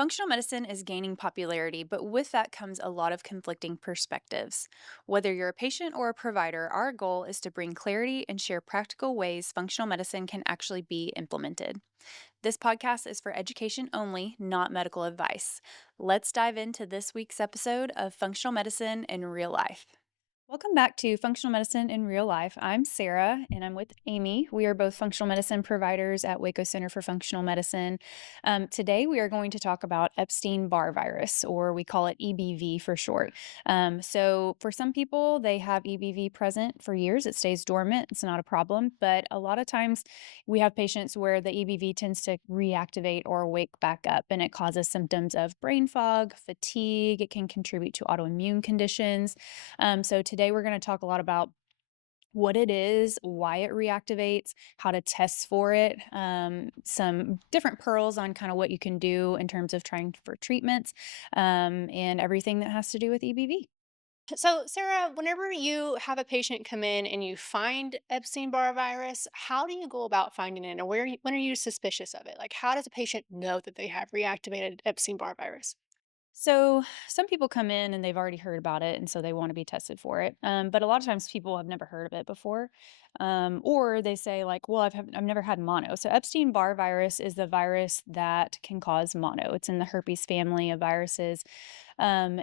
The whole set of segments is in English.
Functional medicine is gaining popularity, but with that comes a lot of conflicting perspectives. Whether you're a patient or a provider, our goal is to bring clarity and share practical ways functional medicine can actually be implemented. This podcast is for education only, not medical advice. Let's dive into this week's episode of Functional Medicine in Real Life. Welcome back to Functional Medicine in Real Life. I'm Sarah and I'm with Amy. We are both functional medicine providers at Waco Center for Functional Medicine. Today, we are going to talk about Epstein-Barr virus, or we call it EBV for short. So, for some people, they have EBV present for years. It stays dormant. It's not a problem. But a lot of times, we have patients where the EBV tends to reactivate or wake back up, and it causes symptoms of brain fog, fatigue. It can contribute to autoimmune conditions. So today we're going to talk a lot about what it is, why it reactivates, how to test for it, some different pearls on kind of what you can do in terms of trying for treatments, and everything that has to do with EBV. So, Sarah, whenever you have a patient come in and you find Epstein-Barr virus, how do you go about finding it, and when are you suspicious of it? Like, how does a patient know that they have reactivated Epstein-Barr virus? So some people come in and they've already heard about it, and so they want to be tested for it. But a lot of times people have never heard of it before, or they say like, "Well, I've never had mono." So Epstein-Barr virus is the virus that can cause mono. It's in the herpes family of viruses, I'll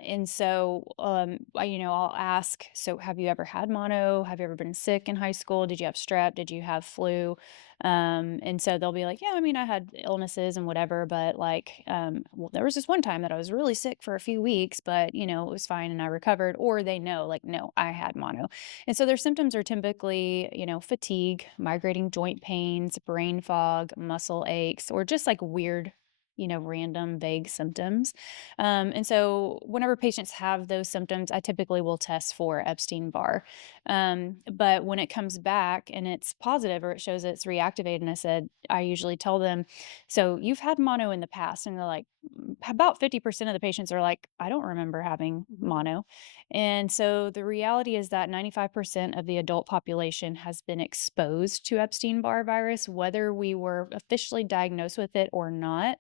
ask, "So have you ever had mono? Have you ever been sick in high school? Did you have strep? Did you have flu?" And so they'll be like, "Yeah, I mean, I had illnesses and whatever, but well, there was this one time that I was really sick for a few weeks, but it was fine and I recovered." Or they know, like, "No, I had mono." And so their symptoms are typically, fatigue, migrating joint pains, brain fog, muscle aches, or just like weird, random vague symptoms. And so whenever patients have those symptoms, I typically will test for Epstein-Barr. But when it comes back and it's positive or it shows it's reactivated, and I usually tell them, "So you've had mono in the past?" And they're like, about 50% of the patients are like, "I don't remember having Mhm. mono." And so the reality is that 95% of the adult population has been exposed to Epstein-Barr virus, whether we were officially diagnosed with it or not.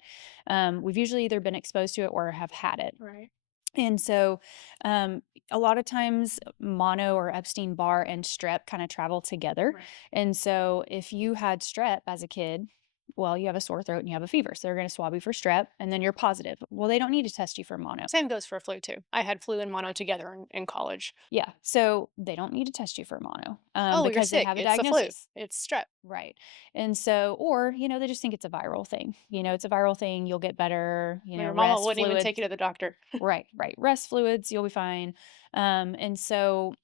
We've usually either been exposed to it or have had it. Right. And so, um, a lot of times, mono or Epstein Barr and strep kind of travel together. Right. And so, if you had strep as a kid, well, you have a sore throat and you have a fever. So, they're going to swab you for strep and then you're positive. Well, they don't need to test you for mono. Same goes for flu too. I had flu and mono together in college. Yeah. So, they don't need to test you for mono Oh, you're because they sick. have a It's the flu. diagnosis. It's strep. Right. And so, or, they just think it's a viral thing. It's a viral thing. You'll get better, Well, your mama rest, wouldn't even take fluids. you to the doctor. Right, right. Rest fluids, you'll be fine. And so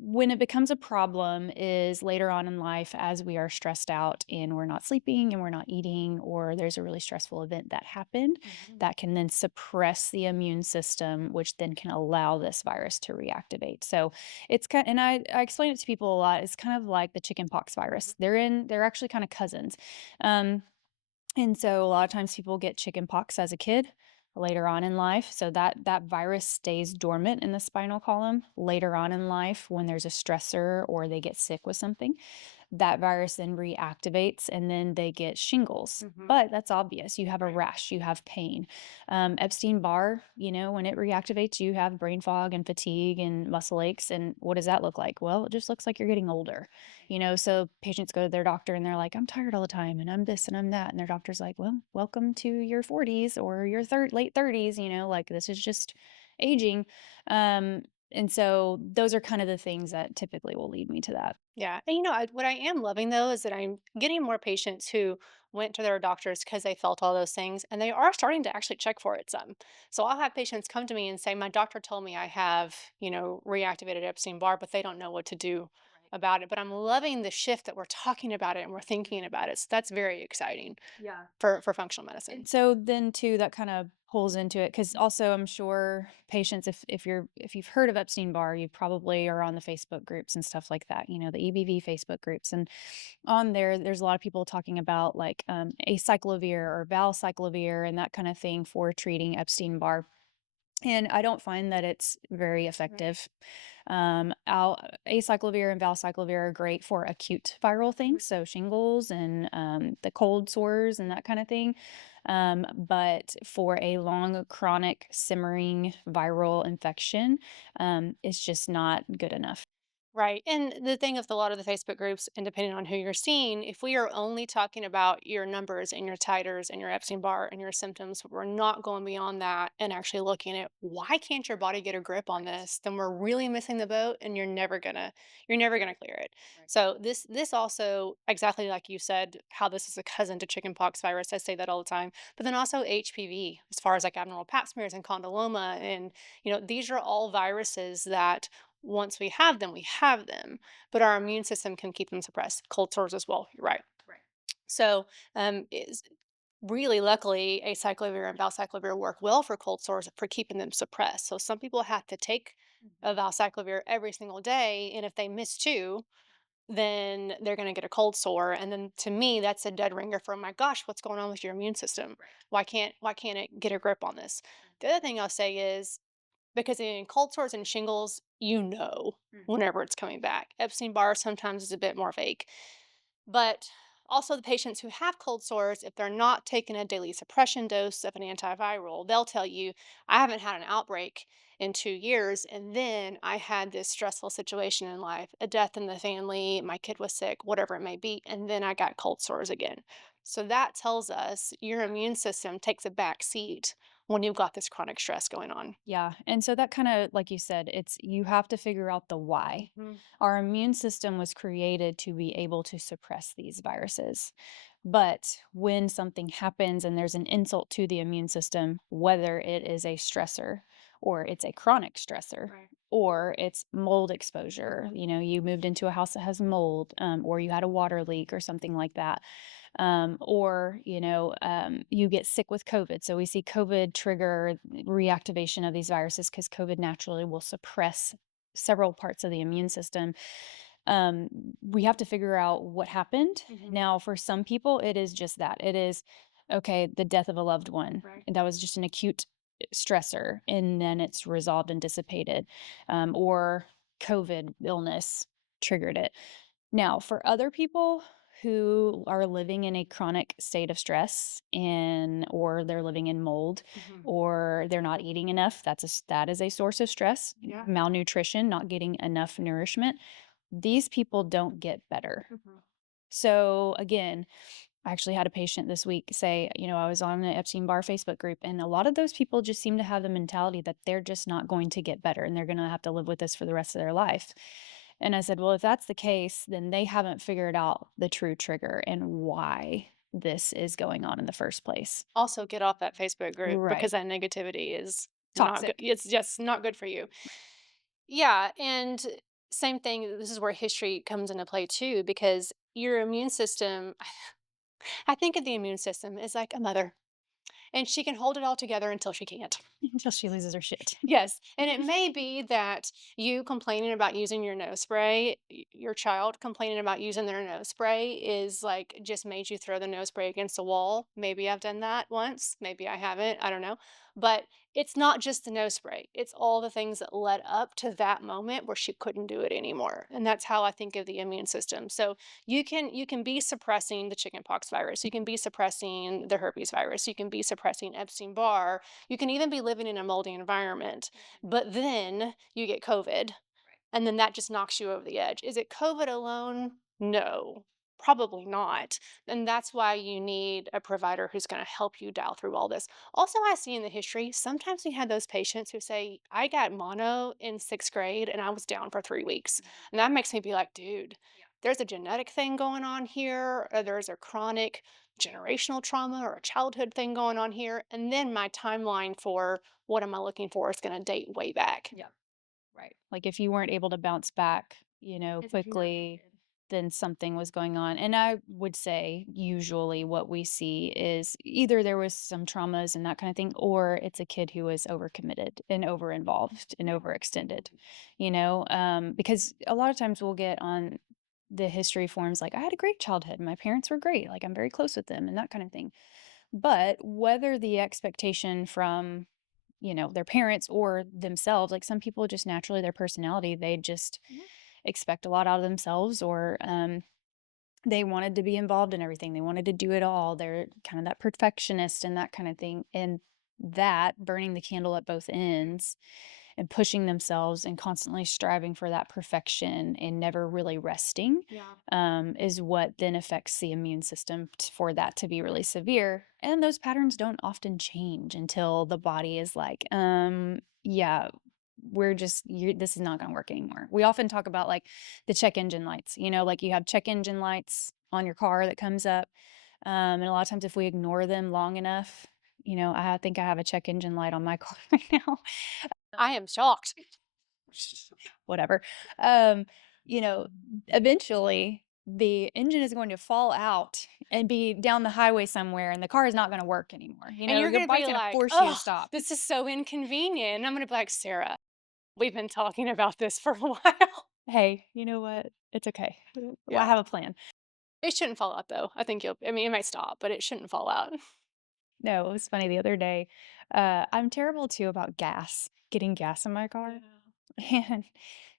when it becomes a problem is later on in life as we are stressed out and we're not sleeping and we're not eating, or there's a really stressful event that happened Mhm. that can then suppress the immune system, which then can allow this virus to reactivate. So it's kind, and I explain it to people a lot. It's kind of like the chickenpox virus. They're actually kind of cousins. Um, and so a lot of times people get chickenpox as a kid later on in life. So that virus stays dormant in the spinal column later on in life when there's a stressor or they get sick with something. That virus then reactivates and then they get shingles. Mhm. But that's obvious. You have a Right. rash, you have pain. Epstein Barr, when it reactivates, you have brain fog and fatigue and muscle aches. And what does that look like? Well, it just looks like you're getting older. So patients go to their doctor and they're like, "I'm tired all the time and I'm this and I'm that." And their doctor's like, "Well, welcome to your 40s or your late 30s, like this is just aging." And so those are kind of the things that typically will lead me to that. Yeah. And what I am loving though is that I'm getting more patients who went to their doctors because they felt all those things and they are starting to actually check for it some. So I'll have patients come to me and say, "My doctor told me I have, reactivated Epstein Barr, but they don't know what to do Right. about it." But I'm loving the shift that we're talking about it and we're thinking about it. So that's very exciting Yeah. for functional medicine. And so then too, that kind of pulls into it because also I'm sure patients, if you've heard of Epstein-Barr, you probably are on the Facebook groups and stuff like that, the EBV Facebook groups. And on there's a lot of people talking about like acyclovir or valcyclovir and that kind of thing for treating Epstein-Barr. And I don't find that it's very Right. effective. Acyclovir and valcyclovir are great for acute viral things, Mhm. so shingles and the cold sores and that kind of thing. But for a long, chronic, simmering viral infection, it's just not good enough. Right. And the thing with a lot of the Facebook groups, and depending on who you're seeing, if we are only talking about your numbers and your titers and your Epstein-Barr and your symptoms, we're not going beyond that and actually looking at why can't your body get a grip on Right. this? Then we're really missing the boat and you're never gonna clear it. Right. So this also, exactly like you said, how this is a cousin to chickenpox virus. I say that all the time. But then also HPV, as far as like abnormal pap smears and condyloma, and these are all viruses that once we have them, but our immune system can keep them suppressed. Cold sores as well. You're right. Right. So, is really luckily acyclovir and valcyclovir work well for cold sores for keeping them suppressed. So some people have to take Mhm. a valcyclovir every single day, and if they miss two, then they're going to get a cold sore. And then to me, that's a dead ringer for, oh my gosh, what's going on with your immune system? Right. Why can't it get a grip on this? The other thing I'll say is, because in cold sores and shingles, Mhm. whenever it's coming back. Epstein-Barr sometimes is a bit more vague. But also, the patients who have cold sores, if they're not taking a daily suppression dose of an antiviral, they'll tell you, I haven't had an outbreak in 2 years. And then I had this stressful situation in life, a death in the family, my kid was sick, whatever it may be. And then I got cold sores again. So that tells us your immune system takes a back seat when you've got this chronic stress going on. Yeah. And so that kind of, like you said, it's you have to figure out the why. Mhm. Our immune system was created to be able to suppress these viruses. But when something happens and there's an insult to the immune system, whether it is a stressor or it's a chronic stressor, Right. or it's mold exposure, you moved into a house that has mold, or you had a water leak or something like that, or you get sick with COVID. So we see COVID trigger reactivation of these viruses because COVID naturally will suppress several parts of the immune system. um, we have to figure out what happened. Mhm. Now, for some people, it is just that. It is, okay, the death of a loved one. Right. And that was just an acute stressor, and then it's resolved and dissipated. Or COVID illness triggered it. Now, for other people who are living in a chronic state of stress, or they're living in mold, Mhm. or they're not eating enough, that is a source of stress. Yeah. Malnutrition, not getting enough nourishment, these people don't get better. Mhm. So again, I actually had a patient this week say, I was on the Epstein-Barr Facebook group, and a lot of those people just seem to have the mentality that they're just not going to get better and they're going to have to live with this for the rest of their life. And I said, well, if that's the case, then they haven't figured out the true trigger and why this is going on in the first place. Also, get off that Facebook group because Right. that negativity is not good. Toxic. It's just not good for you. Yeah, and same thing, this is where history comes into play too, because your immune system, I think of the immune system as like a mother, and she can hold it all together until she can't. Until she loses her shit. Yes, and it may be that you complaining about using your nose spray, your child complaining about using their nose spray is like just made you throw the nose spray against the wall. Maybe I've done that once, maybe I haven't, I don't know. But it's not just the nose spray, it's all the things that led up to that moment where she couldn't do it anymore. And that's how I think of the immune system. So you can be suppressing the chickenpox virus, you can be suppressing the herpes virus, you can be suppressing Epstein-Barr, you can even be living in a moldy environment, but then you get COVID, and then that just knocks you over the edge. Is it COVID alone? No, probably not. And that's why you need a provider who's going to help you dial through all this. Also, I see in the history, sometimes we had those patients who say, I got mono in sixth grade and I was down for 3 weeks. Mhm. And that makes me be like, dude, Yeah. there's a genetic thing going on here, or there's a chronic generational trauma or a childhood thing going on here. And then my timeline for what am I looking for is going to date way back. Yeah. Right. Like if you weren't able to bounce back, As a kid. quickly, then something was going on. And I would say usually what we see is either there was some traumas and that kind of thing, or it's a kid who was overcommitted and over involved and overextended, because a lot of times we'll get on the history forms like, I had a great childhood. My parents were great. Like I'm very close with them and that kind of thing. But whether the expectation from, their parents or themselves, like some people just naturally their personality, they just Mhm. expect a lot out of themselves, or They wanted to be involved in everything. They wanted to do it all. They're kind of that perfectionist and that kind of thing. And that burning the candle at both ends and pushing themselves and constantly striving for that perfection and never really resting Yeah. is what then affects the immune system for that to be really severe. And those patterns don't often change until the body is like, yeah, we're just this is not going to work anymore. We often talk about like the check engine lights, like you have check engine lights on your car that comes up. And a lot of times if we ignore them long enough, I think I have a check engine light on my car right now. I am shocked. Whatever. Um, eventually the engine is going to fall out and be down the highway somewhere and the car is not going to work anymore. And you're Your gonna be body's going to like, force you to "Oh, stop. this is so inconvenient." And I'm gonna be like, "Sarah, we've been talking about this for a while." Hey, you know what? It's okay. Well, I Yeah. have a plan. It shouldn't fall out though. I mean, it might stop, but it shouldn't fall out. No, it was funny the other day. I'm terrible too about gas, getting gas in my car. Yeah. And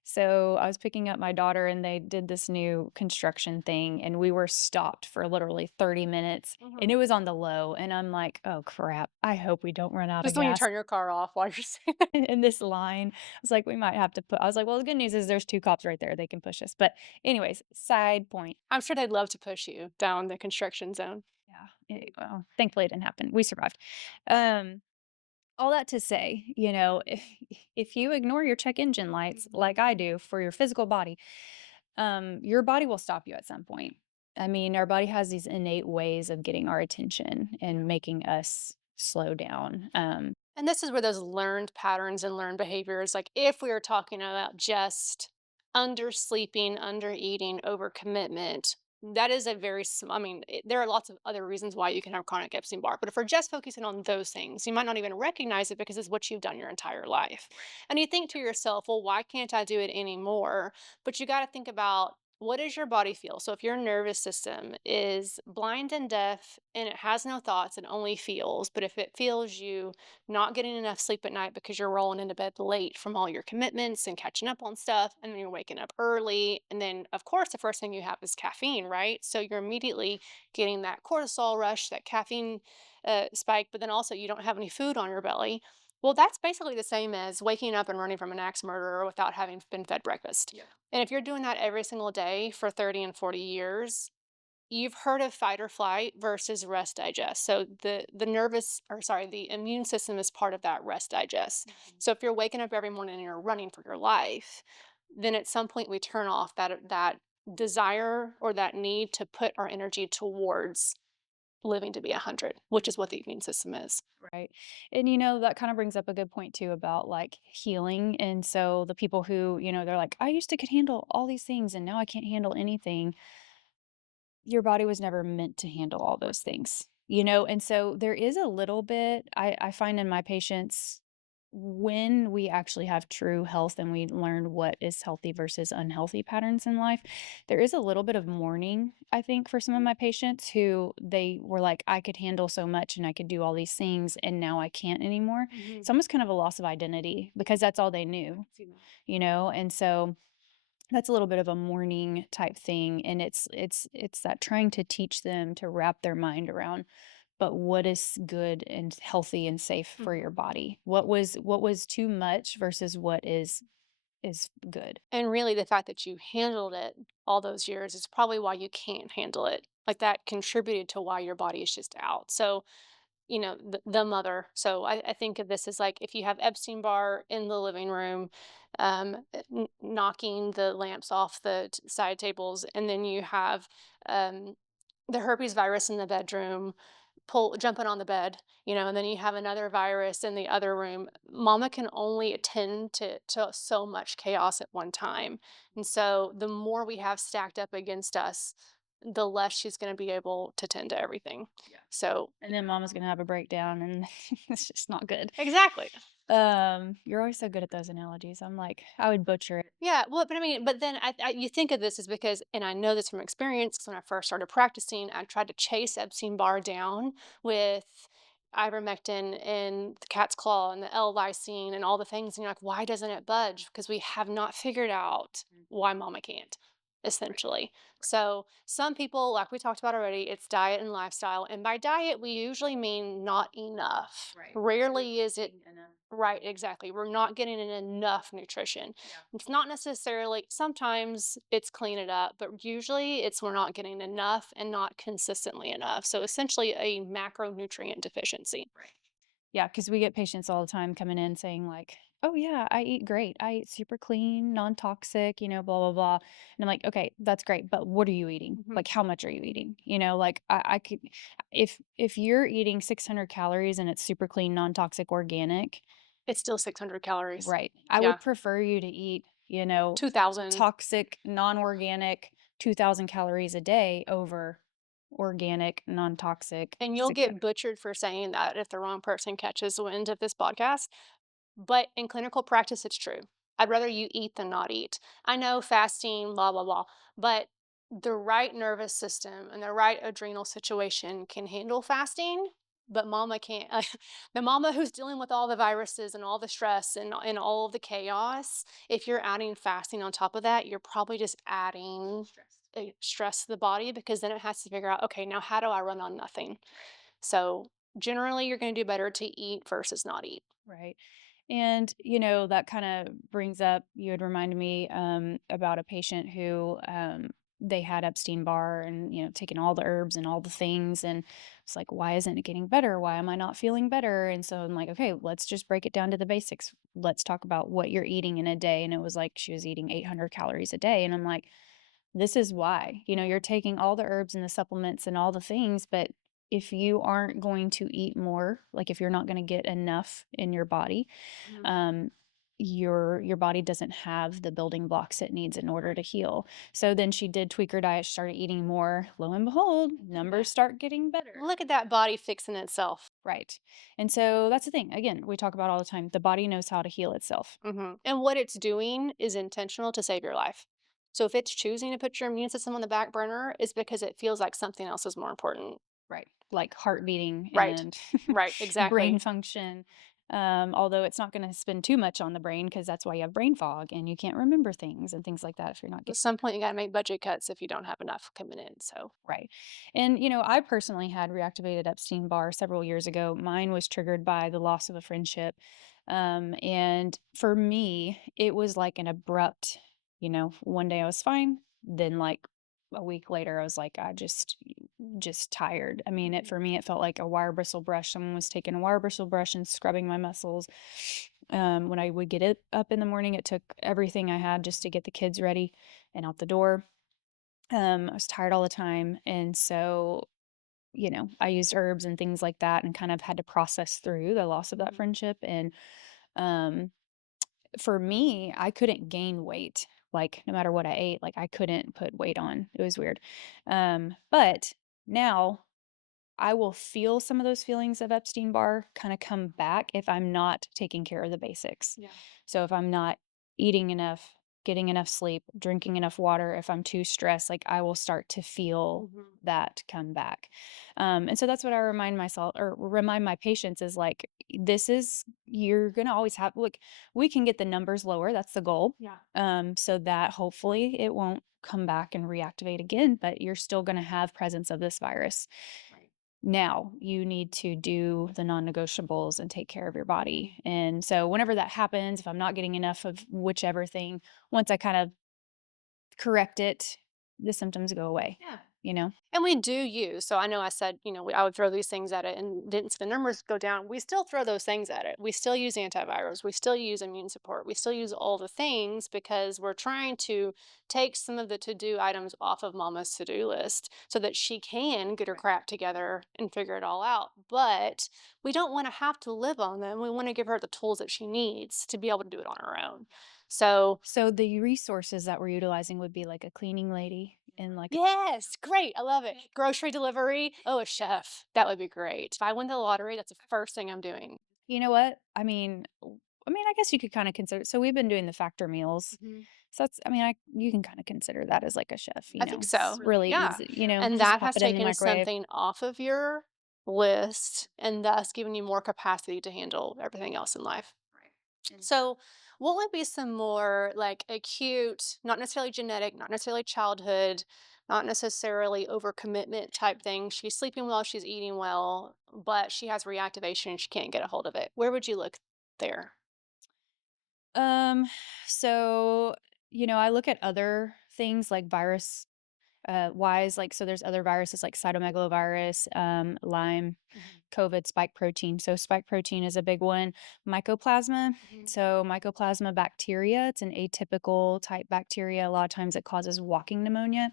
so I was picking up my daughter and they did this new construction thing and we were stopped for literally 30 minutes and Mhm. it was on the low. And I'm like, oh crap, I hope we don't run out of Just when you gas turn your car off while you're saying that. in this line. I was like, we might have to put, I was like, well, the good news is there's two cops right there. They can push us. But, anyways, side point. I'm sure they'd love to push you down the construction zone. Yeah. Well, thankfully it didn't happen. We survived. Um, all that to say, if you ignore your check engine lights like Mhm. I do for your physical body, your body will stop you at some point. I mean, our body has these innate ways of getting our attention and making us slow down. And this is where those learned patterns and learned behaviors, like if we were talking about just undersleeping, under eating, overcommitment, that is a very, I mean, there are lots of other reasons why you can have chronic Epstein Barr. But if we're just focusing on those things, you might not even recognize it because it's what you've done your entire life. And you think to yourself, well, why can't I do it anymore? But you got to think about, what does your body feel? So if your nervous system is blind and deaf and it has no thoughts, it only feels, but if it feels you not getting enough sleep at night because you're rolling into bed late from all your commitments and catching up on stuff, and then you're waking up early. And then, of course, the first thing you have is caffeine, right? So you're immediately getting that cortisol rush, that caffeine spike, but then also you don't have any food on your belly. Well, that's basically the same as waking up and running from an axe murderer without having been fed breakfast. Yeah. And if you're doing that every single day for 30 and 40 years, you've heard of fight or flight versus rest digest. So the nervous or sorry, the immune system is part of that rest digest. So if you're waking up every morning and you're running for your life, then at some point we turn off that desire or that need to put our energy towards living to be 100, which is what the immune system is. right. And that kind of brings up a good point too about like healing. And so the people who, they're like, I used to could handle all these things and now I can't handle anything. Your body was never meant to handle all those things, and so there is a little bit I find in my patients when we actually have true health and we learn what is healthy versus unhealthy patterns in life, there is a little bit of mourning, I think, for some of my patients who they were like, I could handle so much and I could do all these things and now I can't anymore. Mhm. It's almost kind of a loss of identity because that's all they knew, and so that's a little bit of a mourning type thing, and it's that trying to teach them to wrap their mind around, but what is good and healthy and safe for your Mhm. body? What was too much versus what is good? And really, the fact that you handled it all those years is probably why you can't handle it. Like that contributed to why your body is just out. So, the mother. So I think of this as like if you have Epstein Barr in the living room, knocking the lamps off the side tables, and then you have um, the herpes virus in the bedroom, jumping on the bed, and then you have another virus in the other room. Mama can only attend to so much chaos at one time, and so the more we have stacked up against us, the less she's going to be able to tend to everything. So And then mama's gonna have a breakdown, and it's just not good. exactly. You're always so good at those analogies. I'm like, I would butcher it. Yeah, well, but I mean, but then you think of this as because, and I know this from experience, 'cause when I first started practicing, I tried to chase Epstein Barr down with ivermectin and the cat's claw and the L-lysine and all the things, and you're like, why doesn't it budge? Because we have not figured out why mama can't. essentially. So, some people, like we talked about already, it's diet and lifestyle. And by diet, we usually mean not enough. Right. So Rarely is it eating enough. right, exactly. We're not getting in enough nutrition. Yeah. It's not necessarily, sometimes it's clean it up, but usually it's we're not getting enough and not consistently enough. So, essentially, a macronutrient deficiency. Right. Yeah, because we get patients all the time coming in saying like, "Oh yeah, I eat great. I eat super clean, non-toxic, blah blah blah." And I'm like, "Okay, that's great, but what are you eating? Mhm. Like, how much are you eating? Like I could, if you're eating 600 calories and it's super clean, non-toxic, organic, It's still 600 calories. right? I Yeah, would prefer you to eat, 2,000. toxic, non-organic, 2,000 calories a day over organic, non-toxic, And you'll get 600. butchered for saying that if the wrong person catches wind of this podcast. But in clinical practice, it's true. I'd rather you eat than not eat. I know fasting, blah, blah, blah, but the right nervous system and the right adrenal situation can handle fasting, but mama can't. The mama who's dealing with all the viruses and all the stress and all of the chaos, if you're adding fasting on top of that, you're probably just adding Stress. stress to the body because then it has to figure out, okay, now how do I run on nothing? Right. So generally, you're going to do better to eat versus not eat. Right. And, that kind of brings up, you had reminded me about a patient who they had Epstein-Barr and, taking all the herbs and all the things. And it's like, why isn't it getting better? Why am I not feeling better? And so I'm like, okay, let's just break it down to the basics. Let's talk about what you're eating in a day. And it was like she was eating 800 calories a day. And I'm like, this is why. You're taking all the herbs and the supplements and all the things, but if you aren't going to eat more, like if you're not going to get enough in your body, Mhm. um, your body doesn't have the building blocks it needs in order to heal. So then she did tweak her diet, she started eating more. Lo and behold, numbers start getting better. Look at that body fixing itself. Right. And so that's the thing. Again, we talk about all the time. The body knows how to heal itself. And what it's doing is intentional to save your life. So if it's choosing to put your immune system on the back burner, it's because it feels like something else is more important. Right. Like heart beating Right. and Right. brain Exactly. function. Although it's not going to spend too much on the brain because that's why you have brain fog and you can't remember things and things like that if you're not At getting some point, you got to make budget cuts if you don't have enough coming in. So, right. And, I personally had reactivated Epstein Barr several years ago. Mine was triggered by the loss of a friendship. And for me, it was like an abrupt, one day I was fine. Then like a week later, I was like, just tired. I mean, for me, it felt like a wire bristle brush. Someone was taking a wire bristle brush and scrubbing my muscles. When I would get it up in the morning, it took everything I had just to get the kids ready and out the door. I was tired all the time, and so, I used herbs and things like that and kind of had to process through the loss of that mhm. friendship, and, um, for me, I couldn't gain weight, like, no matter what I ate, like, I couldn't put weight on. It was weird. But now I will feel some of those feelings of Epstein-Barr kinda come back if I'm not taking care of the basics. Yeah. So if I'm not eating enough, getting enough sleep, drinking enough water, if I'm too stressed, like, I will start to feel Mhm. that come back. And so that's what I remind myself or remind my patients is, like, this is you're gonna always have look, we can get the numbers lower, that's the goal, Yeah. so that hopefully it won't come back and reactivate again, but you're still gonna have presence of this virus. Right. Now you need to do the non-negotiables and take care of your body. And so whenever that happens, if I'm not getting enough of whichever thing, once I kind of correct it, the symptoms go away, Yeah. you know? And we do use, so I know I said, I would throw these things at it and didn't see the numbers go down. We still throw those things at it. We still use antivirals. We still use immune support. We still use all the things because we're trying to take some of the to do items off of mama's to do list so that she can get her Right. crap together and figure it all out. But we don't want to have to live on them. We want to give her the tools that she needs to be able to do it on her own. So, So the resources that we're utilizing would be like a cleaning lady and like yes, great. I love it. Grocery delivery. Oh, a chef. That would be great. If I win the lottery, that's the first thing I'm doing. you know what? I guess you could kind of consider so we've been doing the factor meals. Mhm. So that's you can kind of consider that as like a chef, I think It's so. really Yeah. easy, And just that pop has it in the taken microwave. something off of your list and thus given you more capacity to handle everything else in life. Right. So, what would be some more like acute, not necessarily genetic, not necessarily childhood, not necessarily overcommitment type thing? She's sleeping well, she's eating well, but she has reactivation and she can't get a hold of it. Where would you look there? Um, so, I look at other things like virus wise, like, so there's other viruses like cytomegalovirus, Lyme, Mhm. COVID, spike protein. So spike protein is a big one. Mycoplasma. Mhm. So mycoplasma bacteria, it's an atypical type bacteria. A lot of times it causes walking pneumonia.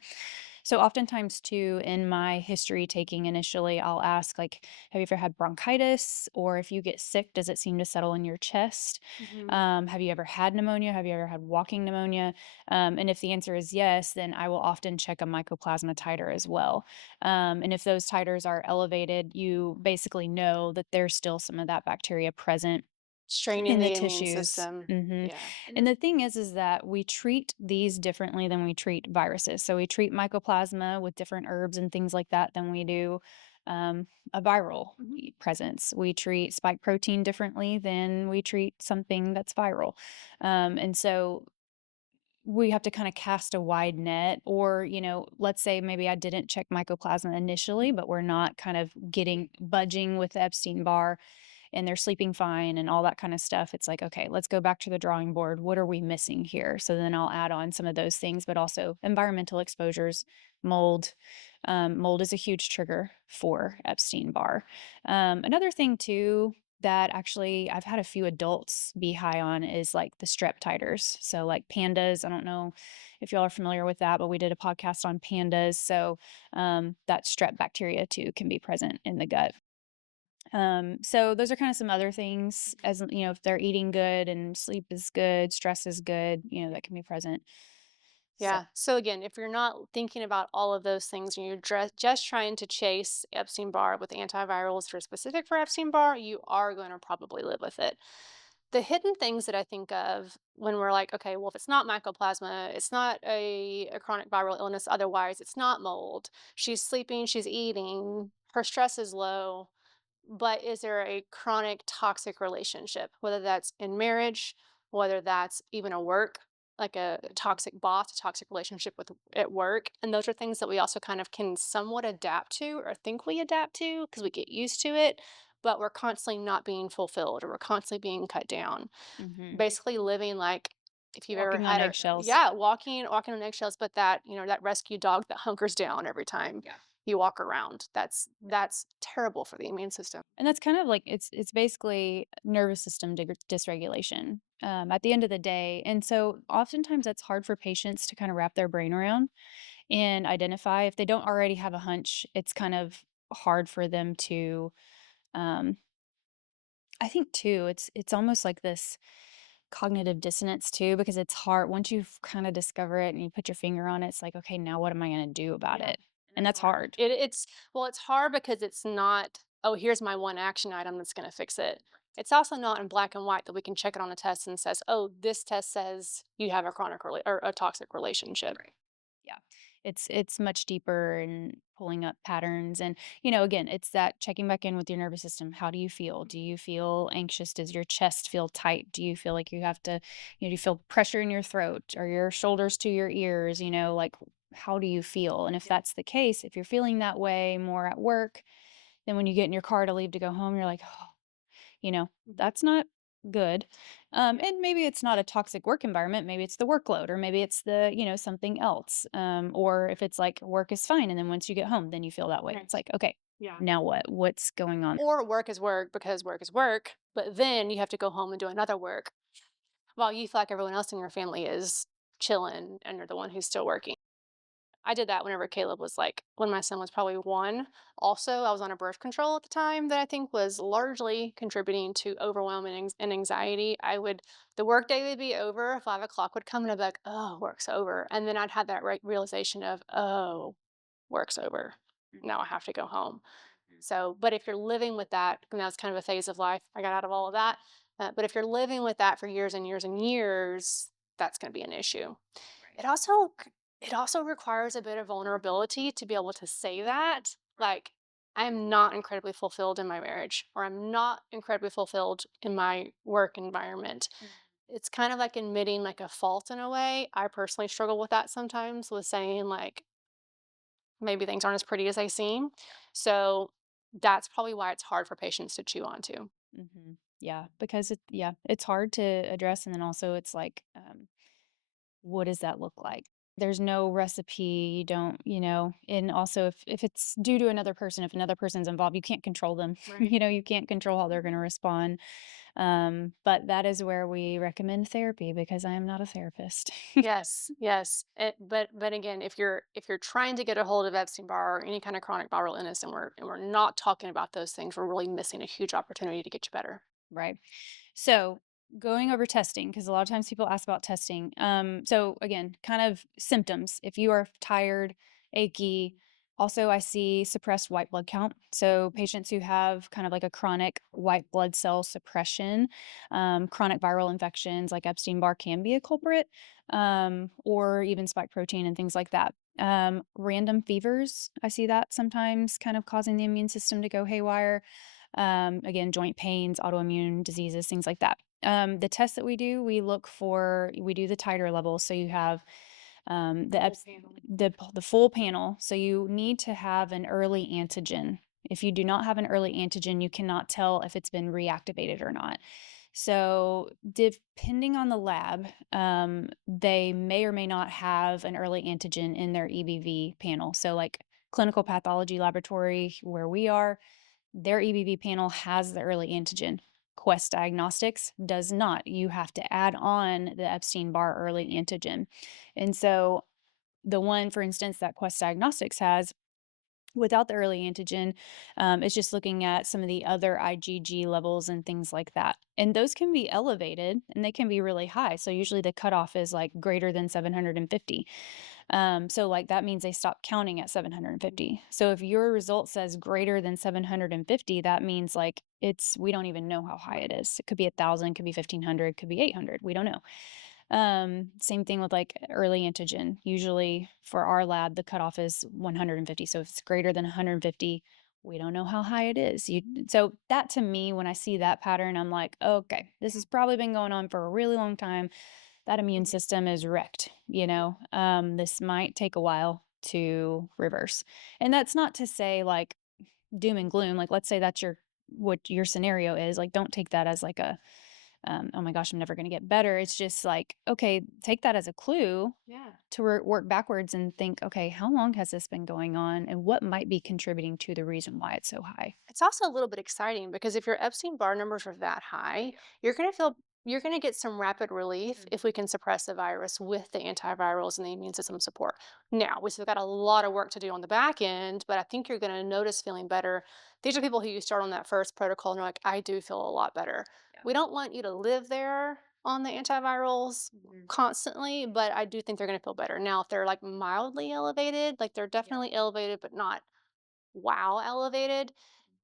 So oftentimes too, in my history taking initially, I'll ask like, have you ever had bronchitis? Or if you get sick, does it seem to settle in your chest? Mhm. Have you ever had pneumonia? Have you ever had walking pneumonia? And if the answer is yes, then I will often check a mycoplasma titer as well. And if those titers are elevated, you basically know that there's still some of that bacteria present Straining in the the immune tissues. system. Yeah. And the thing is that we treat these differently than we treat viruses. So we treat mycoplasma with different herbs and things like that than we do a viral Mhm. presence. We treat spike protein differently than we treat something that's viral. And so we have to kind of cast a wide net, or let's say maybe I didn't check mycoplasma initially, but we're not kind of getting budging with the Epstein-Barr, and they're sleeping fine and all that kind of stuff. It's like, okay, let's go back to the drawing board. What are we missing here? So then I'll add on some of those things, but also environmental exposures, mold. Mold is a huge trigger for Epstein-Barr. Another thing too that actually I've had a few adults be high on is like the strep titers. So like pandas. I don't know if y'all are familiar with that, but we did a podcast on pandas. So that strep bacteria too can be present in the gut. So those are kind of some other things, as if they're eating good and sleep is good, stress is good, that can be present. So Yeah. So again, if you're not thinking about all of those things and you're just trying to chase Epstein-Barr with antivirals that are specific for Epstein-Barr, you are going to probably live with it. The hidden things that I think of when we're like, okay, well, if it's not mycoplasma, it's not a chronic viral illness, otherwise, it's not mold. She's sleeping, she's eating, her stress is low. But is there a chronic toxic relationship, whether that's in marriage, whether that's even a work, like a toxic boss, a toxic relationship with at work? And those are things that we also kind of can somewhat adapt to or think we adapt to because we get used to it, but we're constantly not being fulfilled or we're constantly being cut down. mhm. Basically living like if you've ever Walking on had a eggshells. yeah, walking on eggshells, but that, that rescue dog that hunkers down every time you walk around. That's terrible for the immune system. And that's kind of like it's basically nervous system dysregulation at the end of the day. And so oftentimes that's hard for patients to kind of wrap their brain around and identify. If they don't already have a hunch, it's kind of hard for them to um, I think too, it's almost like this cognitive dissonance too, because it's hard once you kind of discover it and you put your finger on it, it's like, okay, now what am I going to do about Yeah, it? And that's hard. it's well, it's hard because it's not, "Oh, here's my one action item that's gonna fix it." It's also not in black and white that we can check it on a test and says, "Oh, this test says you have a chronic or a toxic relationship." Right. Yeah. It's much deeper and pulling up patterns, and again, it's that checking back in with your nervous system. How do you feel? Do you feel anxious? Does your chest feel tight? Do you feel like you have to, do you feel pressure in your throat or your shoulders to your ears? Like how do you feel? And if Yeah. that's the case, if you're feeling that way more at work, then when you get in your car to leave to go home, you're like, oh, you know, Mhm. that's not good. Yeah. And maybe it's not a toxic work environment. Maybe it's the workload, or maybe it's something else. Or if it's like work is fine. And then once you get home, then you feel that way. Right. It's like, okay, Yeah. now what? What's going on? Or work is work because work is work, but then you have to go home and do another work while you feel like everyone else in your family is chilling and you're the one who's still working. I did that whenever Caleb was like when my son was probably 1. Also, I was on a birth control at the time that I think was largely contributing to overwhelm and anxiety. The workday would be over, 5 o'clock would come, and I'd be like, "Oh, work's over." And then I'd have that realization of, "Oh, work's over. Now I have to go home." So, but if you're living with that, and that was kind of a phase of life, I got out of all of that. But if you're living with that for years and years and years, that's going to be an issue. It also it also requires a bit of vulnerability to be able to say that. Like, I am not incredibly fulfilled in my marriage, or I'm not incredibly fulfilled in my work environment. Mhm. It's kind of like admitting like a fault in a way. I personally struggle with that sometimes with saying like maybe things aren't as pretty as they seem. So that's probably why it's hard for patients to chew on to. Yeah, because it's hard to address, and then also it's like, what does that look like? There's no recipe, you don't, and also if it's due to another person, if another person's involved, you can't control them. Right. You can't control how they're going to respond. But that is where we recommend therapy because I am not a therapist. Yes, yes. But again, if you're trying to get a hold of Epstein-Barr or any kind of chronic viral illness, and we're not talking about those things, we're really missing a huge opportunity to get you better. Right. So, going over testing, because a lot of times people ask about testing. So again, kind of symptoms. If you are tired, achy, also I see suppressed white blood count. So patients who have kind of like a chronic white blood cell suppression, chronic viral infections like Epstein-Barr can be a culprit, or even spike protein and things like that. Random fevers, I see that sometimes kind of causing the immune system to go haywire. Again, joint pains, autoimmune diseases, things like that. The tests that we do, we do the titer level. So you have The whole panel. the full panel. So you need to have an early antigen. If you do not have an early antigen, you cannot tell if it's been reactivated or not. So, depending on the lab, they may or may not have an early antigen in their EBV panel. So, like clinical pathology laboratory, where we are, their EBV panel has the early antigen. Quest Diagnostics does not. You have to add on the Epstein-Barr early antigen. And so the one, for instance, that Quest Diagnostics has without the early antigen, is just looking at some of the other IgG levels and things like that. And those can be elevated and they can be really high. So usually the cutoff is like greater than 750. So like that means they stop counting at 750. So if your result says greater than 750, that means like we don't even know how high it is. It could be 1,000, could be 1,500, could be 800. We don't know. Same thing with like early antigen. Usually for our lab, the cutoff is 150. So if it's greater than 150, we don't know how high it is. So that to me, when I see that pattern, I'm like, okay, this has probably been going on for a really long time. That immune Mhm. system is wrecked. This might take a while to reverse. And that's not to say like doom and gloom. Like, let's say that's what your scenario is. Like, don't take that as like oh my gosh, I'm never going to get better. It's just like, okay, take that as a clue Yeah. to work backwards and think, okay, how long has this been going on and what might be contributing to the reason why it's so high? It's also a little bit exciting because if your Epstein-Barr numbers are that high, Yeah. you're gonna get some rapid relief if we Mhm. can suppress the virus with the antivirals and the immune system support. Now, we still got a lot of work to do on the back end, but I think you're gonna notice feeling better. These are people who you start on that first protocol and you're like, I do feel a lot better. Yeah. We don't want you to live there on the antivirals Mhm. constantly, but I do think they're gonna feel better. Now, if they're like mildly elevated, like they're Yeah. definitely elevated, but not wow elevated,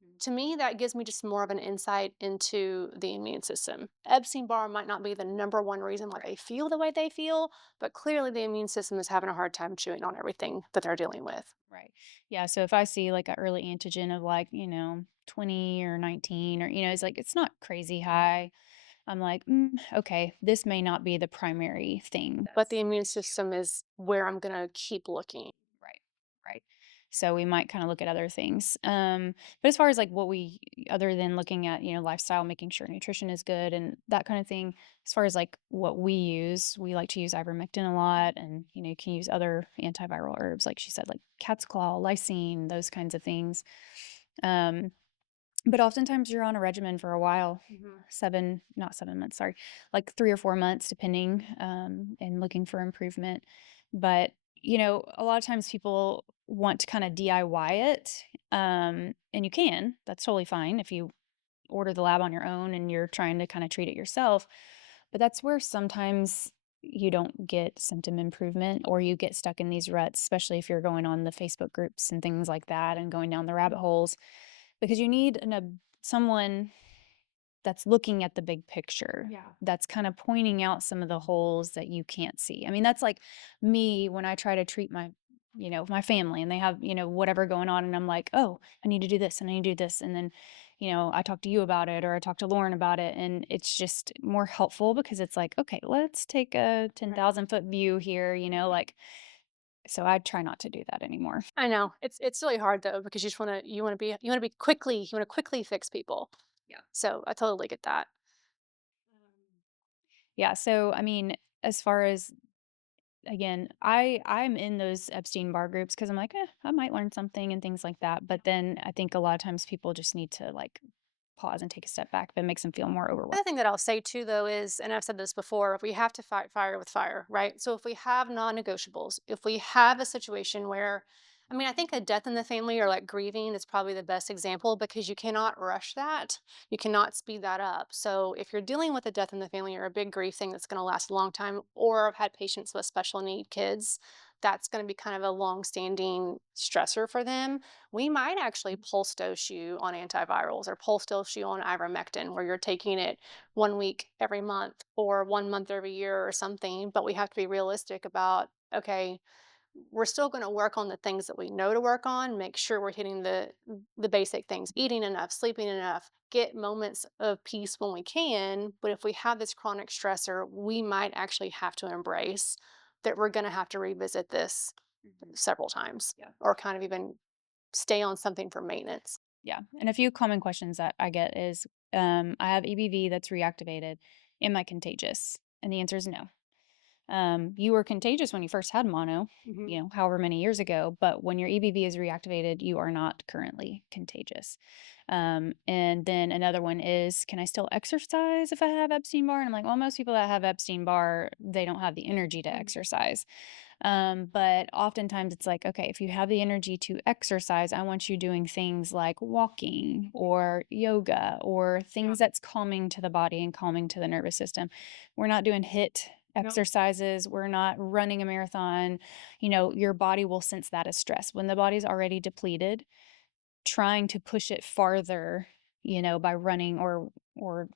Mhm. to me, that gives me just more of an insight into the immune system. Epstein-Barr might not be the number one reason why Right. they feel the way they feel, but clearly the immune system is having a hard time chewing on everything that they're dealing with. Right. Yeah. So if I see like an early antigen of like, 20 or 19 or, it's like, it's not crazy high. I'm like, okay, this may not be the primary thing But the that's immune the issue. system is where I'm going to keep looking. Right. Right. So we might kind of look at other things. But as far as like other than looking at, lifestyle, making sure nutrition is good and that kind of thing, as far as like what we use, we like to use ivermectin a lot and, you can use other antiviral herbs, like she said, like cat's claw, lysine, those kinds of things. Um, but oftentimes you're on a regimen for a while, Mhm. not 7 months, sorry, like 3 or 4 months, depending, and looking for improvement. But, a lot of times people want to kind of DIY it. And you can, that's totally fine if you order the lab on your own and you're trying to kind of treat it yourself. But that's where sometimes you don't get symptom improvement or you get stuck in these ruts, especially if you're going on the Facebook groups and things like that and going down the rabbit holes because you need someone that's looking at the big picture, Yeah. that's kind of pointing out some of the holes that you can't see. I mean, that's like me when I try to treat my family and they have, whatever going on. And I'm like, oh, I need to do this and I need to do this. And then, I talk to you about it or I talk to Lauren about it. And it's just more helpful because it's like, okay, let's take a Right. 10,000-foot view here, like, so I try not to do that anymore. I know. It's really hard though because you want to be quickly you want to quickly fix people. Yeah. So I totally get that. Yeah. So, I mean, as far as again, I'm in those Epstein-Barr groups because 'cause I'm like, I might learn something and things like that." But then I think a lot of times people just need to, like, pause and take a step back if it makes them feel more overwhelmed. Other thing that I'll say too, though, is, and I've said this before, we have to fight fire with fire, right? So if we have non negotiables, if we have a situation where, I mean, I think a death in the family or like grieving is probably the best example because you cannot rush that. You cannot speed that up. So if you're dealing with a death in the family or a big grief thing that's going to last a long time, or I've had patients with special need kids, that's going to be kind of a long standing stressor for them. We might actually pulse dose you on antivirals or pulse dose you on ivermectin, where you're taking it 1 week every month or 1 month every year or something. But we have to be realistic about, okay, we're still going to work on the things that we know to work on, make sure we're hitting the basic things, eating enough, sleeping enough, get moments of peace when we can. But if we have this chronic stressor, we might actually have to embrace that we're going to have to revisit this Mhm. several times Yeah. or kind of even stay on something for maintenance. Yeah, and a few common questions that I get is, I have EBV that's reactivated. Am I contagious? And the answer is no. You were contagious when you first had mono, Mhm. however many years ago, but when your EBV is reactivated, you are not currently contagious. And then another one is, can I still exercise if I have Epstein Barr? And I'm like, well, most people that have Epstein Barr, they don't have the energy to Mhm. exercise. But oftentimes it's like, okay, if you have the energy to exercise, I want you doing things like walking or yoga or Yeah. things that's calming to the body and calming to the nervous system. We're not doing hit Nope. exercises. We're not running a marathon. Your body will sense that as stress. When the body's already depleted, trying to push it farther, by running or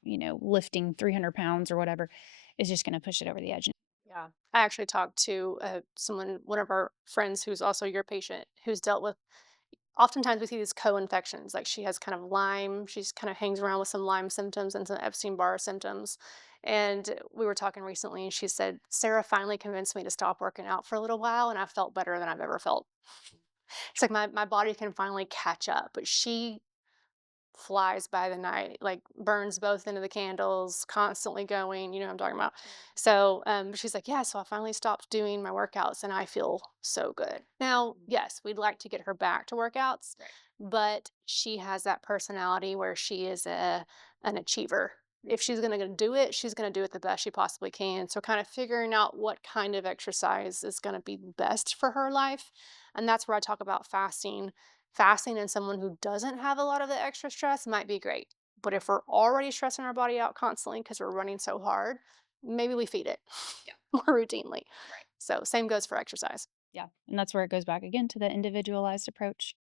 lifting 300 pounds or whatever is just going to push it over the edge. Yeah. I actually talked to someone, one of our friends who's also your patient, who's dealt with. Oftentimes, we see these co-infections. Like she has kind of Lyme. She's kind of hangs around with some Lyme symptoms and some Epstein-Barr symptoms. And we were talking recently, and she said Sarah finally convinced me to stop working out for a little while, and I felt better than I've ever felt. It's like my body can finally catch up. But she flies by the night, like burns both into the candles, constantly going, you know what I'm talking about. So she's like, yeah, so I finally stopped doing my workouts and I feel so good. Now, Mhm. yes, we'd like to get her back to workouts, Right. but she has that personality where she is an achiever. If she's going to do it, she's going to do it the best she possibly can. So, kind of figuring out what kind of exercise is going to be best for her life. And that's where I talk about fasting. Fasting in someone who doesn't have a lot of the extra stress might be great. But if we're already stressing our body out constantly because we're running so hard, maybe we feed it Yeah. more routinely. Right. So, same goes for exercise. Yeah, and that's where it goes back again to the individualized approach,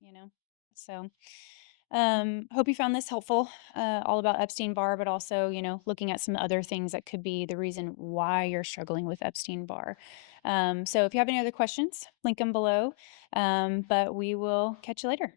you know? So, hope you found this helpful, all about Epstein-Barr, but also, looking at some other things that could be the reason why you're struggling with Epstein-Barr. So if you have any other questions, link them below, but we will catch you later.